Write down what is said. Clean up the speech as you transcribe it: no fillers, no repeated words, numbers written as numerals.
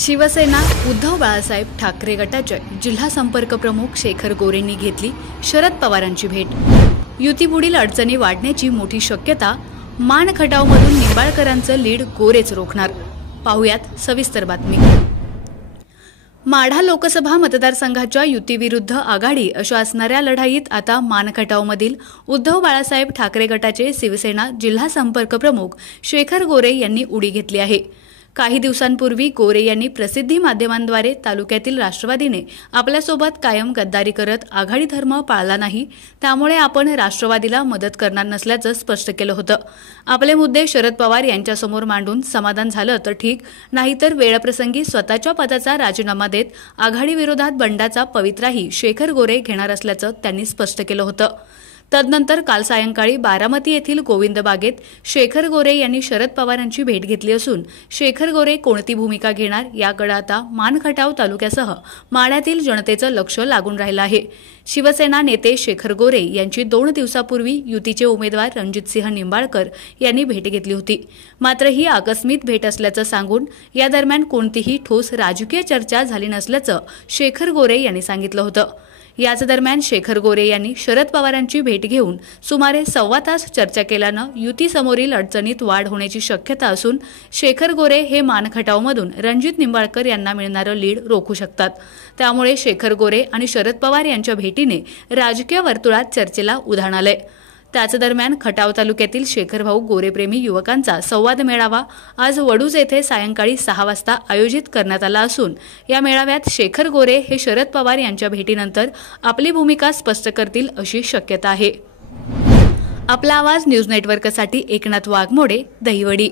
शिवसेना उद्धव बाळासाहेब ठाकरे गटाचे जिल्हा संपर्क प्रमुख शेखर गोरेंनी घेतली शरद पवारांची भेट। युतीपुढील अडचणी वाढण्याची मोठी शक्यता। मान खटावमधून निंबाळकरांचं लीड गोरेच रोखणार। पाहुयात सविस्तर बातमी। माढा लोकसभा मतदारसंघाच्या युतीविरुद्ध आघाडी अशा असणाऱ्या लढाईत आता मानखटावमधील उद्धव बाळासाहेब ठाकरे गटाचे शिवसेना जिल्हा संपर्क प्रमुख शेखर गोरे यांनी उडी घेतली आहे। काही दिवसांपूर्वी गोरे यांनी प्रसिद्धी माध्यमांद्वारे तालुक्यातील राष्ट्रवादीने आपल्यासोबत कायम गद्दारी करत आघाडी धर्म पाळला नाही, त्यामुळे आपण राष्ट्रवादीला मदत करणार नसल्याचं स्पष्ट केलं होतं। आपले मुद्दे शरद पवार यांच्यासमोर मांडून समाधान झालं तर ठीक, नाहीतर वेळप्रसंगी स्वतःच्या पदाचा राजीनामा देत आघाडी विरोधात बंडाचा पवित्राही शेखर गोरे घेणार असल्याचं त्यांनी स्पष्ट केलं होतं। तदनंतर काल सायंकाळी बारामती येथील गोविंद बागेत शेखर गोरे यांनी शरद पवारांची भेट घेतली असून शेखर गोरे कोणती भूमिका घेणार याकडे आता मानखटाव तालुक्यासह माढ्यातील जनतेचं लक्ष लागून राहिलं आहे। शिवसेना नेते शेखर गोरे यांची 2 दिवसापूर्वी युतीचे उमेदवार रणजितसिंह निंबाळकर यांनी भेट घेतली होती। मात्र ही आकस्मिक भेट असल्याचं सांगून या दरम्यान कोणतीही ठोस राजकीय चर्चा झाली नसल्याचं शेखर गोरे यांनी सांगितलं होतं। याच दरम्यान शेखर गोरे यांनी शरद पवारांची भेट घेऊन सुमारे 1.25 तास चर्चा केल्यानं युतीसमोरील अडचणीत वाढ होण्याची शक्यता असून शेखर गोरे हे मानखटावमधून रणजित निंबाळकर यांना मिळणारं लीड रोखू शकतात। त्यामुळे शेखर गोरे आणि शरद पवार यांच्या भेटीने राजकीय वर्तुळात चर्चेला उधाण आलंय। त्याच दरम्यान खटाव तालुक्यातील शेखरभाऊ गोरेप्रेमी युवकांचा संवाद मेळावा आज वडूज येथे सायंकाळी 6 वाजता आयोजित करण्यात आला असून या मेळाव्यात शेखर गोरे हे शरद पवार यांच्या भेटीनंतर आपली भूमिका स्पष्ट करतील अशी शक्यता आहे। आपला आवाज न्यूज नेटवर्कसाठी एकनाथ वाघमोडे, दहिवडी।